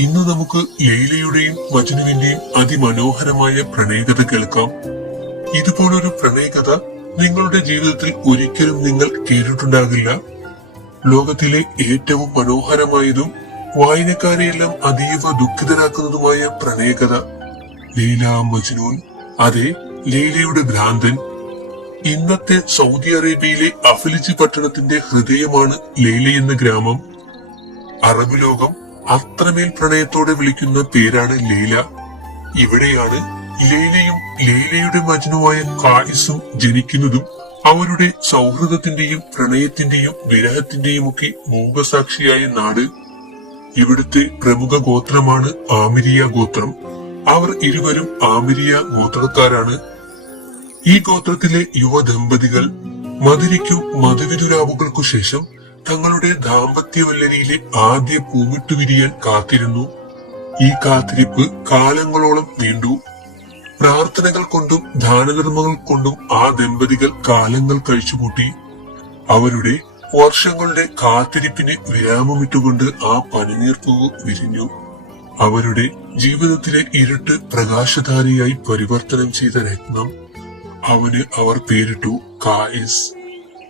ഇന്ന് നമുക്ക് ലൈലയുടെയും മജ്നുവിന്റെയും അതിമനോഹരമായ പ്രണയകഥ കേൾക്കാം. ഇതുപോലൊരു പ്രണയകഥ നിങ്ങളുടെ ജീവിതത്തിൽ ഒരിക്കലും നിങ്ങൾ കേട്ടിട്ടുണ്ടാകില്ല. ലോകത്തിലെ ഏറ്റവും മനോഹരമായതും വായനക്കാരെയെല്ലാം അതീവ ദുഃഖിതരാക്കുന്നതുമായ പ്രണയകഥ ലൈല മജ്നൂൻ. അതെ, ലൈലയുടെ ഭ്രാന്തൻ. ഇന്നത്തെ സൗദി അറേബ്യയിലെ അഫ്ലിജ് പട്ടണത്തിന്റെ ഹൃദയമാണ് ലൈല എന്ന ഗ്രാമം. അറബ് ലോകം അത്രമേൽ പ്രണയത്തോടെ വിളിക്കുന്ന പേരാണ് ലൈല. ഇവിടെയാണ് ലൈലയും ലൈലയുടെ മജ്നുവായ ഖായിസും ജനിക്കുന്നതും അവരുടെ സൗഹൃദത്തിന്റെയും പ്രണയത്തിന്റെയും വിരഹത്തിന്റെയും ഒക്കെ മൂകസാക്ഷിയായ നാട്. ഇവിടുത്തെ പ്രമുഖ ഗോത്രമാണ് ആമിരിയ ഗോത്രം. അവർ ഇരുവരും ആമിരിയ ഗോത്രക്കാരാണ്. ഈ ഗോത്രത്തിലെ യുവ ദമ്പതികൾ മധുരിക്കും മധുവിധുരാവുകൾക്കു ശേഷം തങ്ങളുടെ ദാമ്പത്യവല്ലരിയിലെ ആദ്യ പൂവിട്ടു വിരിയാൻ കാത്തിരുന്നു. ഈ കാത്തിരിപ്പ് കാലങ്ങളോളം നീണ്ടു. പ്രാർത്ഥനകൾ കൊണ്ടും ദാനധർമ്മങ്ങൾ കൊണ്ടും ആ ദമ്പതികൾ കാലങ്ങൾ കഴിച്ചുകൂട്ടി. അവരുടെ വർഷങ്ങളുടെ കാത്തിരിപ്പിന് വിരാമമിട്ടുകൊണ്ട് ആ പനിനീർപ്പൂവ് വിരിഞ്ഞു. അവരുടെ ജീവിതത്തിലെ ഇരുട്ട് പ്രകാശധാരയായി പരിവർത്തനം ചെയ്ത രത്നം. അവന് അവർ പേരിട്ടു ഖായിസ്.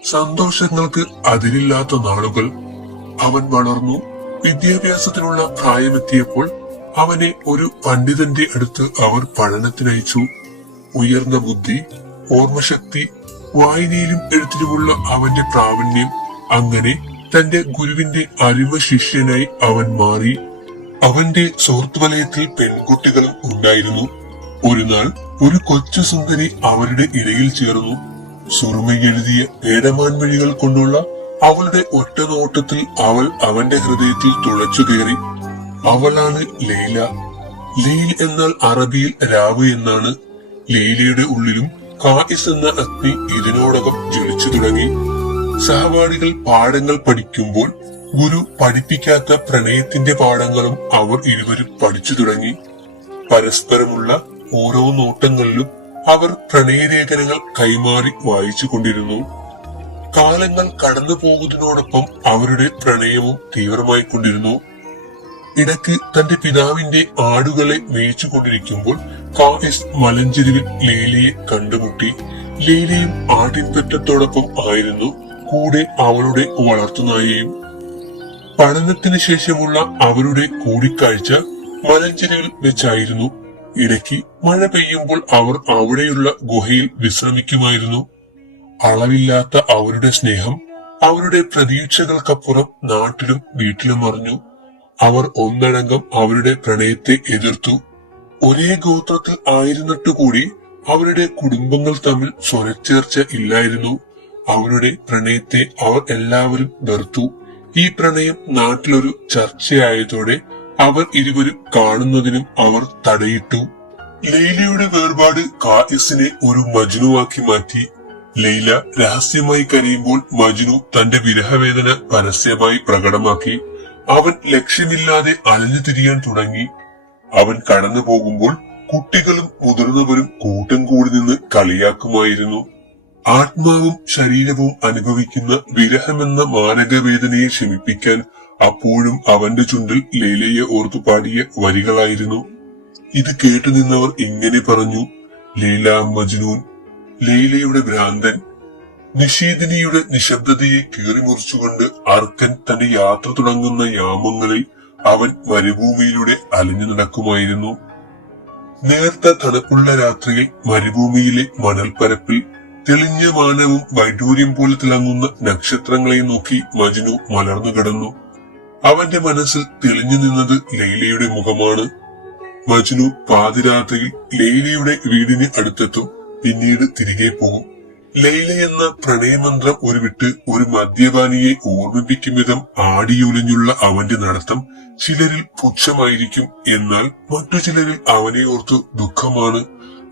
സന്തോഷങ്ങൾക്ക് അതിരില്ലാത്ത നാളുകൾ. അവൻ വളർന്നു. വിദ്യാഭ്യാസത്തിനുള്ള പ്രായമെത്തിയപ്പോൾ അവനെ ഒരു പണ്ഡിതന്റെ അടുത്ത് അവർ പഠനത്തിനയച്ചു. ഉയർന്ന ബുദ്ധി, ഓർമ്മശക്തി, വായനയിലും എഴുത്തിലുമുള്ള അവന്റെ പ്രാവീണ്യം, അങ്ങനെ തന്റെ ഗുരുവിന്റെ അരിമ ശിഷ്യനായി അവൻ മാറി. അവന്റെ സുഹൃത്ത് വലയത്തിൽ പെൺകുട്ടികളും ഉണ്ടായിരുന്നു. ഒരു നാൾ ഒരു കൊച്ചു സുന്ദരി അവരുടെ ഇടയിൽ ചേർന്നു. സുറുമയെഴുതിയ പേടമാൻമൊഴികൾ കൊണ്ടുള്ള അവളുടെ ഒറ്റ നോട്ടത്തിൽ അവൾ അവന്റെ ഹൃദയത്തിൽ തുളച്ചു കയറി. അവളാണ് ലൈല. ലൈൽ എന്നാൽ അറബിയിൽ രാവ് എന്നാണ്. ലൈലയുടെ ഉള്ളിലും ഖായിസ് എന്ന അഗ്നി ഇതിനോടകം ജ്വലിച്ചു തുടങ്ങി. സഹപാഠികൾ പാഠങ്ങൾ പഠിക്കുമ്പോൾ ഗുരു പഠിപ്പിക്കാത്ത പ്രണയത്തിന്റെ പാഠങ്ങളും അവർ ഇരുവരും പഠിച്ചു തുടങ്ങി. പരസ്പരമുള്ള ഓരോ നോട്ടങ്ങളിലും അവർ പ്രണയലേഖനങ്ങൾ കൈമാറി വായിച്ചു കൊണ്ടിരുന്നു. കാലങ്ങൾ കടന്നു പോകുന്നതിനോടൊപ്പം അവരുടെ പ്രണയവും തീവ്രമായി കൊണ്ടിരുന്നു. ഇടയ്ക്ക് തന്റെ പിതാവിന്റെ ആടുകളെ മേയിച്ചുകൊണ്ടിരിക്കുമ്പോൾ ഖായിസ് മലഞ്ചെരുവിൽ ലൈലയെ കണ്ടുമുട്ടി. ലൈലയും ആട്ടിൻപറ്റത്തോടൊപ്പം ആയിരുന്നു, കൂടെ അവളുടെ വളർത്തുനായയും. പഠനത്തിന് ശേഷമുള്ള അവരുടെ കൂടിക്കാഴ്ച മലഞ്ചെരുവിൽ വെച്ചായിരുന്നു. ഇടയ്ക്ക് മഴ പെയ്യുമ്പോൾ അവർ അവിടെയുള്ള ഗുഹയിൽ വിശ്രമിക്കുമായിരുന്നു. അളവില്ലാത്ത അവരുടെ സ്നേഹം അവരുടെ പ്രതീക്ഷകൾക്കപ്പുറം നാട്ടിലും വീട്ടിലും അറിഞ്ഞു. അവർ ഒന്നടങ്കം അവരുടെ പ്രണയത്തെ എതിർത്തു. ഒരേ ഗോത്രത്തിൽ ആയിരുന്നിട്ടുകൂടി അവരുടെ കുടുംബങ്ങൾ തമ്മിൽ സ്വരച്ചേർച്ച ഇല്ലായിരുന്നു. അവരുടെ പ്രണയത്തെ അവർ എല്ലാവരും വെറുത്തു. ഈ പ്രണയം നാട്ടിലൊരു ചർച്ചയായതോടെ അവർ ഇരുവരും കാണുന്നതിനും അവർ തടയിട്ടു. ലൈലയുടെ വേർപാട് ഖായിസിനെ ഒരു മജ്നുവാക്കി മാറ്റി. ലൈല രഹസ്യമായി കരയുമ്പോൾ മജ്നു തന്റെ വിരഹവേദന പരസ്യമായി പ്രകടമാക്കി. അവൻ ലക്ഷ്യമില്ലാതെ അലഞ്ഞു തിരിയാൻ തുടങ്ങി. അവൻ കടന്നു പോകുമ്പോൾ കുട്ടികളും മുതിർന്നവരും കൂട്ടം കൂടി നിന്ന് കളിയാക്കുമായിരുന്നു. ആത്മാവും ശരീരവും അനുഭവിക്കുന്ന വിരഹമെന്ന മാരകവേദനയെ ശമിപ്പിക്കാൻ അപ്പോഴും അവന്റെ ചുണ്ടിൽ ലൈലയെ ഓർത്തു പാടിയ വരികളായിരുന്നു. ഇത് കേട്ടുനിന്നവർ ഇങ്ങനെ പറഞ്ഞു: ലൈല മജ്നൂൻ, ലൈലയുടെ ഭ്രാന്തൻ. നിഷേധിനിയുടെ നിശബ്ദതയെ കീറിമുറിച്ചുകൊണ്ട് അർക്കൻ തന്റെ യാത്ര തുടങ്ങുന്ന യാമങ്ങളിൽ അവൻ മരുഭൂമിയിലൂടെ അലഞ്ഞു നടക്കുമായിരുന്നു. നേർത്ത തണുപ്പുള്ള രാത്രിയിൽ മരുഭൂമിയിലെ മണൽപ്പരപ്പിൽ തെളിഞ്ഞ മാനവും വൈഡൂര്യം പോലെ തിളങ്ങുന്ന നക്ഷത്രങ്ങളെ നോക്കി മജ്നു മലർന്നു കിടന്നു. അവന്റെ മനസ്സിൽ തെളിഞ്ഞു നിന്നത് ലൈലയുടെ മുഖമാണ്. മജ്നു പാതിരാത്രിയിൽ ലൈലയുടെ വീടിന് അടുത്തെത്തും. പിന്നീട് തിരികെ പോകും. ലൈല എന്ന പ്രണയമന്ത്രം ഉരുവിട്ട് ഒരു മദ്യപാനിയെ ഓർമ്മിപ്പിക്കും വിധം ആടിയുലഞ്ഞുള്ള അവന്റെ നടത്തം ചിലരിൽ പുച്ഛമായിരിക്കും. എന്നാൽ മറ്റു ചിലരിൽ അവനെ ഓർത്തു ദുഃഖമാണ്.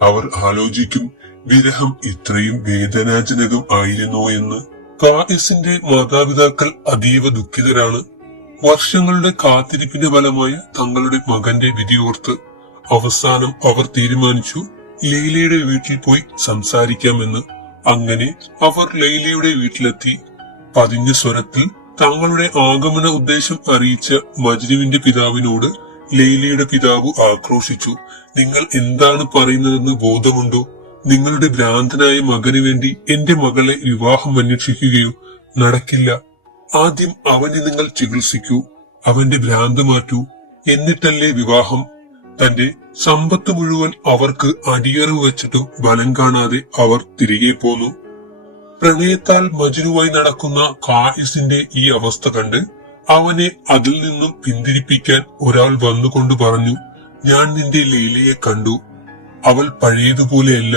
അവർ ആലോചിക്കും, വിരഹം ഇത്രയും വേദനാജനകം ആയിരുന്നോ എന്ന്. ഖായിസിന്റെ മാതാപിതാക്കൾ അതീവ ദുഃഖിതരാണ്. വർഷങ്ങളുടെ കാത്തിരിപ്പിന്റെ ഫലമായ തങ്ങളുടെ മകന്റെ വിധിയോർത്ത് അവസാനം അവർ തീരുമാനിച്ചു ലൈലയുടെ വീട്ടിൽ പോയി സംസാരിക്കാമെന്ന്. അങ്ങനെ അവർ ലൈലയുടെ വീട്ടിലെത്തി. പതിഞ്ഞ സ്വരത്തിൽ തങ്ങളുടെ ആഗമന ഉദ്ദേശം അറിയിച്ച മജ്നുവിന്റെ പിതാവിനോട് ലൈലയുടെ പിതാവ് ആക്രോശിച്ചു. നിങ്ങൾ എന്താണ് പറയുന്നതെന്ന് ബോധമുണ്ടോ? നിങ്ങളുടെ ഭ്രാന്തനായ മകന് വേണ്ടി എന്റെ മകളെ വിവാഹം അന്വേഷിക്കുകയോ? നടക്കില്ല. ആദ്യം അവനെ നിങ്ങൾ ചികിത്സിക്കൂ, അവന്റെ ഭ്രാന്ത് മാറ്റൂ, എന്നിട്ടല്ലേ വിവാഹം. തന്റെ സമ്പത്ത് മുഴുവൻ അവർക്ക് അടിയറവ് വെച്ചിട്ടും ബലം കാണാതെ അവർ തിരികെ പോന്നു. പ്രണയത്താൽ മജ്നുവായി നടക്കുന്ന കായിസിന്റെ ഈ അവസ്ഥ കണ്ട് അവനെ അതിൽ നിന്നും പിന്തിരിപ്പിക്കാൻ ഒരാൾ വന്നുകൊണ്ട് പറഞ്ഞു, ഞാൻ നിന്റെ ലൈലയെ കണ്ടു. അവൾ പഴയതുപോലെയല്ല.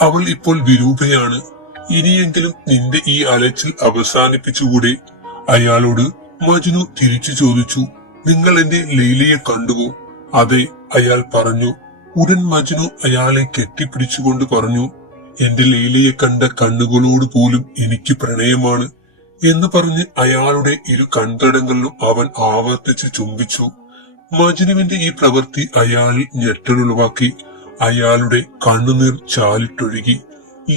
അവൾ ഇപ്പോൾ വിരൂപയാണ്. ഇനിയെങ്കിലും നിന്റെ ഈ അലച്ചിൽ അവസാനിപ്പിച്ചുകൂടെ? അയാളോട് മജ്നു തിരിച്ചു ചോദിച്ചു, നിങ്ങൾ എന്റെ ലൈലയെ കണ്ടുവോ? അതെ, അയാൾ പറഞ്ഞു. ഉടൻ മജ്നു അയാളെ കെട്ടിപ്പിടിച്ചുകൊണ്ട് പറഞ്ഞു, എന്റെ ലൈലയെ കണ്ട കണ്ണുകളോട് പോലും എനിക്ക് പ്രണയമാണ് എന്ന് പറഞ്ഞ് അയാളുടെ ഇരു കൺതടങ്ങളിലും അവൻ ആവർത്തിച്ച് ചുംബിച്ചു. മജ്നുവിന്റെ ഈ പ്രവൃത്തി അയാളിൽ ഞെട്ടലുളവാക്കി. അയാളുടെ കണ്ണുനീർ ചാലിട്ടൊഴുകി.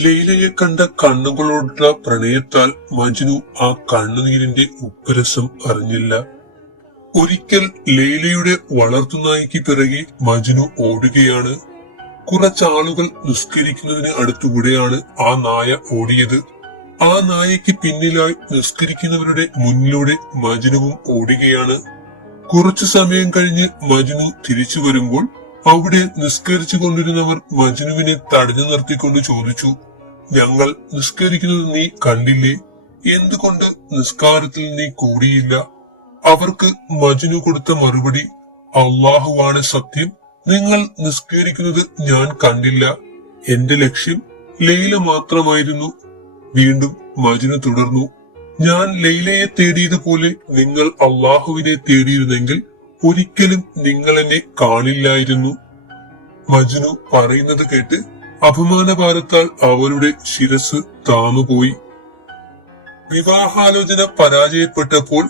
ലൈലയെ കണ്ട കണ്ണുകളോടുള്ള പ്രണയത്താൽ മജ്നു ആ കണ്ണുനീരിന്റെ ഉപ്പരസം അറിഞ്ഞില്ല. ഒരിക്കൽ ലൈലയുടെ വളർത്തുനായ്ക്ക് പിറകെ മജ്നു ഓടുകയാണ്. കുറച്ചാളുകൾ നിസ്കരിക്കുന്നതിന് അടുത്തുകൂടെയാണ് ആ നായ ഓടിയത്. ആ നായയ്ക്ക് പിന്നിലായി നിസ്കരിക്കുന്നവരുടെ മുന്നിലൂടെ മജ്നുവും ഓടുകയാണ്. കുറച്ചു സമയം കഴിഞ്ഞ് മജ്നു തിരിച്ചു വരുമ്പോൾ അവിടെ നിസ്കരിച്ചു കൊണ്ടിരുന്നവർ മജ്നുവിനെ തടഞ്ഞു നിർത്തിക്കൊണ്ട് ചോദിച്ചു, ഞങ്ങൾ നിസ്കരിക്കുന്നത് നീ കണ്ടില്ലേ? എന്തുകൊണ്ട് നിസ്കാരത്തിൽ നീ കൂടിയില്ല? അവർക്ക് മജ്നു കൊടുത്ത മറുപടി, അള്ളാഹുവാണ് സത്യം, നിങ്ങൾ നിസ്കരിക്കുന്നത് ഞാൻ കണ്ടില്ല. എന്റെ ലക്ഷ്യം ലൈല മാത്രമായിരുന്നു. വീണ്ടും മജ്നു തുടർന്നു, ഞാൻ ലൈലയെ തേടിയതുപോലെ നിങ്ങൾ അള്ളാഹുവിനെ തേടിയിരുന്നെങ്കിൽ ഒരിക്കലും നിങ്ങൾ എന്നെ കാണില്ലായിരുന്നു. മജ്നു പറയുന്നത് കേട്ട് അപമാനഭാരത്താൽ അവരുടെ ശിരസ് താന്നുപോയി. വിവാഹാലോചന പരാജയപ്പെട്ടപ്പോൾ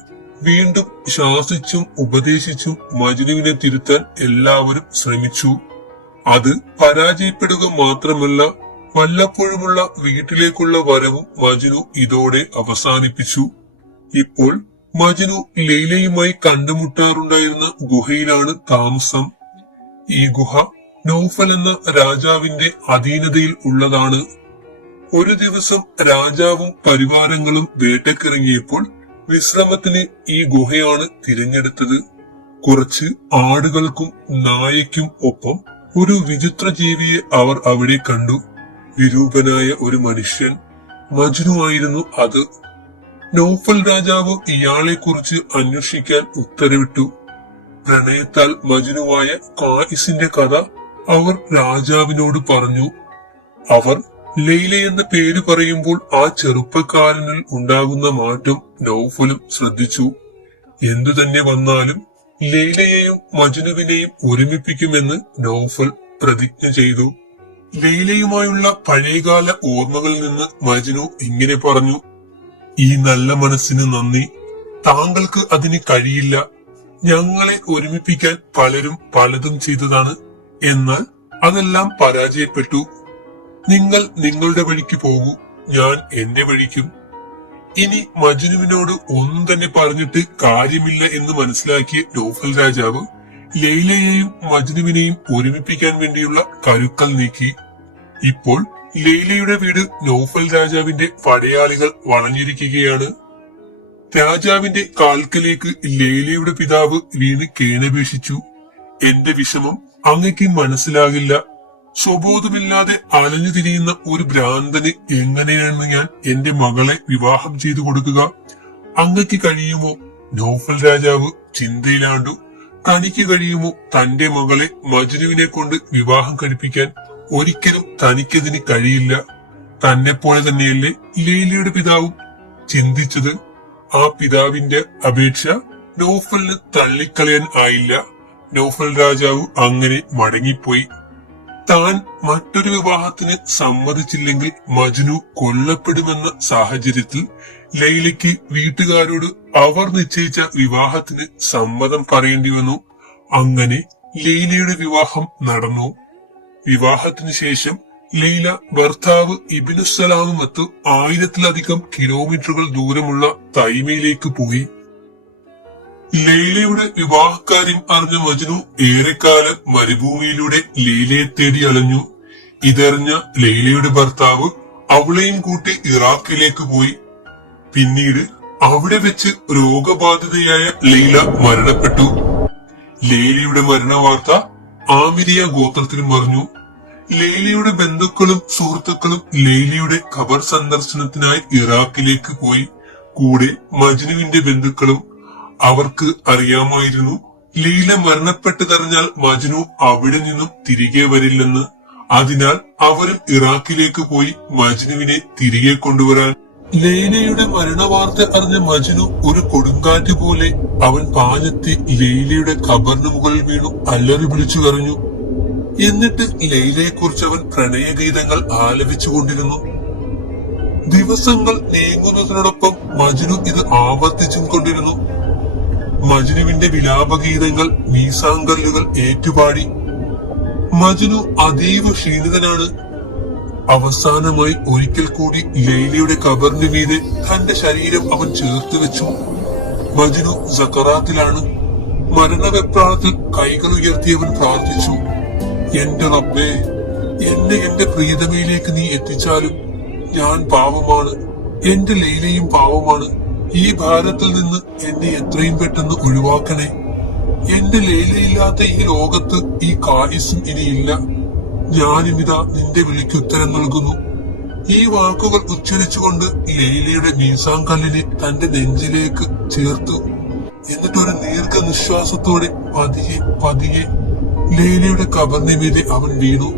വീണ്ടും ശാസിച്ചും ഉപദേശിച്ചും മജ്നുവിനെ തിരുത്താൻ എല്ലാവരും ശ്രമിച്ചു. അത് പരാജയപ്പെടുക മാത്രമല്ല, വല്ലപ്പോഴുമുള്ള വീട്ടിലേക്കുള്ള വരവും മജ്നു ഇതോടെ അവസാനിപ്പിച്ചു. ഇപ്പോൾ മജ്നു ലൈലയുമായി കണ്ടുമുട്ടാറുണ്ടായിരുന്ന ഗുഹയിലാണ് താമസം. ഈ ഗുഹ നൗഫൽ എന്ന രാജാവിന്റെ അധീനതയിൽ ഉള്ളതാണ്. ഒരു ദിവസം രാജാവും പരിവാരങ്ങളും വേട്ടക്കിറങ്ങിയപ്പോൾ വിശ്രമത്തിന് ഈ ഗുഹയാണ് തിരഞ്ഞെടുത്തത്. കുറച്ച് ആടുകൾക്കും നായയ്ക്കും ഒപ്പം ഒരു വിചിത്ര ജീവിയെ അവർ അവിടെ കണ്ടു. വിരൂപനായ ഒരു മനുഷ്യൻ. മജ്നു ആയിരുന്നു അത്. നൗഫൽ രാജാവ് ഇയാളെ കുറിച്ച് അന്വേഷിക്കാൻ ഉത്തരവിട്ടു. പ്രണയത്താൽ മജ്നുവായ കായിസിന്റെ കഥ അവർ രാജാവിനോട് പറഞ്ഞു. അവർ ലൈല എന്ന പേര് പറയുമ്പോൾ ആ ചെറുപ്പക്കാരനിൽ ഉണ്ടാകുന്ന മാറ്റം നൗഫലും ശ്രദ്ധിച്ചു. എന്തു തന്നെ വന്നാലും ലൈലയെയും മജ്നുവിനെയും ഒരുമിപ്പിക്കുമെന്ന് നൗഫൽ പ്രതിജ്ഞ ചെയ്തു. ലൈലയുമായുള്ള പഴയകാല ഓർമ്മകളിൽ നിന്ന് മജ്നു ഇങ്ങനെ പറഞ്ഞു, ഈ നല്ല മനസ്സിന് നന്ദി. താങ്കൾക്ക് അതിന് കഴിയില്ല. ഞങ്ങളെ ഒരുമിപ്പിക്കാൻ പലരും പലതും ചെയ്തതാണ്. എന്നാൽ അതെല്ലാം പരാജയപ്പെട്ടു. നിങ്ങൾ നിങ്ങളുടെ വഴിക്ക് പോകൂ, ഞാൻ എന്റെ വഴിക്കും. ഇനി മജ്നുവിനോട് ഒന്നും തന്നെ പറഞ്ഞിട്ട് കാര്യമില്ല എന്ന് മനസ്സിലാക്കിയ നൗഫൽ രാജാവ് ലൈലയെയും മജ്നുവിനെയും ഒരുമിപ്പിക്കാൻ വേണ്ടിയുള്ള കരുക്കൾ നീക്കി. ഇപ്പോൾ ലൈലയുടെ വീട് നൗഫൽ രാജാവിന്റെ പടയാളികൾ വളഞ്ഞിരിക്കുകയാണ്. രാജാവിന്റെ കാൽക്കലേക്ക് ലൈലയുടെ പിതാവ് വീണ് കേണപേക്ഷിച്ചു. എന്റെ വിഷമം അങ്ങയ്ക്ക് മനസ്സിലാകില്ല. സ്വബോധമില്ലാതെ അലഞ്ഞു തിരിയുന്ന ഒരു ഭ്രാന്തന് എങ്ങനെയാണ് ഞാൻ എന്റെ മകളെ വിവാഹം ചെയ്തു കൊടുക്കുക? അങ്ങയ്ക്ക് കഴിയുമോ? നൗഫൽ രാജാവ് ചിന്തയിലാണ്ടു. തനിക്ക് കഴിയുമോ തന്റെ മകളെ മജ്നുവിനെ കൊണ്ട് വിവാഹം കഴിപ്പിക്കാൻ? ഒരിക്കലും തനിക്കതിന് കഴിയില്ല. തന്നെ പോലെ തന്നെയല്ലേ ലൈലയുടെ പിതാവും ചിന്തിച്ചത്. ആ പിതാവിന്റെ അപേക്ഷ നൗഫലിന് തള്ളിക്കളയാൻ ആയില്ല. നൗഫൽ രാജാവ് അങ്ങനെ മടങ്ങിപ്പോയി. താൻ മറ്റൊരു വിവാഹത്തിന് സമ്മതിച്ചില്ലെങ്കിൽ മജ്നു കൊല്ലപ്പെടുമെന്ന സാഹചര്യത്തിൽ ലൈലയ്ക്ക് വീട്ടുകാരോട് അവർ നിശ്ചയിച്ച വിവാഹത്തിന് സമ്മതം പറയേണ്ടി വന്നു. അങ്ങനെ ലൈലയുടെ വിവാഹം നടന്നു. വിവാഹത്തിന് ശേഷം ലൈല ഭർത്താവ് ഇബ്നുസ്സലാമുമൊത്ത് 1000-ലധികം കിലോമീറ്ററുകൾ ദൂരമുള്ള തൈമയിലേക്ക് പോയി. ലൈലയുടെ വിവാഹക്കാര്യം അറിഞ്ഞ മജ്നു ഏറെക്കാലം മരുഭൂമിയിലൂടെ ലൈലയെ തേടി അലഞ്ഞു. ഇതറിഞ്ഞ ലൈലയുടെ ഭർത്താവ് അവളെയും കൂട്ടി ഇറാഖിലേക്ക് പോയി. പിന്നീട് അവിടെ വെച്ച് രോഗബാധിതയായ ലൈല മരണപ്പെട്ടു. ലൈലയുടെ മരണവാർത്ത ആമിരിയ ഗോത്രത്തിലും അറിഞ്ഞു. ലൈലയുടെ ബന്ധുക്കളും സുഹൃത്തുക്കളും ലൈലയുടെ ഖബർ സന്ദർശനത്തിനായി ഇറാഖിലേക്ക് പോയി. കൂടെ മജ്നുവിന്റെ ബന്ധുക്കളും. അവർക്ക് അറിയാമായിരുന്നു ലൈല മരണപ്പെട്ടതറിഞ്ഞാൽ മജ്നു അവിടെ നിന്നും തിരികെ വരില്ലെന്ന്. അതിനാൽ അവരും ഇറാഖിലേക്ക് പോയി മജ്നുവിനെ തിരികെ കൊണ്ടുവരാൻ. ലൈലയുടെ മരണവാർത്ത അറിഞ്ഞ മജ്നു ഒരു കൊടുങ്കാറ്റ് പോലെ അവൻ പാഞ്ഞെത്തി ലൈലയുടെ ഖബറിന് മുകളിൽ വീണു അല്ലറി വിളിച്ചു കരഞ്ഞു. എന്നിട്ട് ലൈലയെക്കുറിച്ച് അവൻ പ്രണയഗീതങ്ങൾ ആലപിച്ചുകൊണ്ടിരുന്നു. ദിവസങ്ങൾ നീങ്ങുന്നതിനോടൊപ്പം മജ്നു ഇത് ആവർത്തിച്ചും കൊണ്ടിരുന്നു. മജ്നുവിന്റെ വിലാപഗീതങ്ങൾ മീസാങ്കല്ലുകൾ ഏറ്റുപാടി. മജ്നു അതീവ ക്ഷീണിതനാണ്. അവസാനമായി ഒരിക്കൽ കൂടി ലൈലയുടെ ഖബറിന് മീതെ തന്റെ ശരീരം അവൻ ചേർത്ത് വെച്ചു. മജ്നു സക്കറാത്തിലാണ്. മരണവെപ്രാളത്തിൽ കൈകൾ ഉയർത്തി അവൻ പ്രാർത്ഥിച്ചു, എന്റെ റബ്ബേ, എന്നെ എന്റെ പ്രീതമയിലേക്ക് നീ എത്തിച്ചാലും ഞാൻ പാവമാണ്, എന്റെ ലൈലയും പാവമാണ്. ഈ ഭാരത്തിൽ നിന്ന് എന്നെ എത്രയും പെട്ടെന്ന് ഒഴിവാക്കണേ. എന്റെ ലൈലയില്ലാത്ത ഈ ലോകത്ത് ഈ കായിസും ഇനിയില്ല. ഞാനിതാ നിന്റെ വിളിക്ക് ഉത്തരം നൽകുന്നു. ഈ വാക്കുകൾ ഉച്ചരിച്ചുകൊണ്ട് ലൈലയുടെ മീസാങ്കല്ലിനെ തന്റെ നെഞ്ചിലേക്ക് ചേർത്തു. എന്നിട്ടൊരു ദീർഘനിശ്വാസത്തോടെ പതിയെ പതിയെ ലൈലയുടെ ഖബറിന് മീതെ അവൻ വീണു.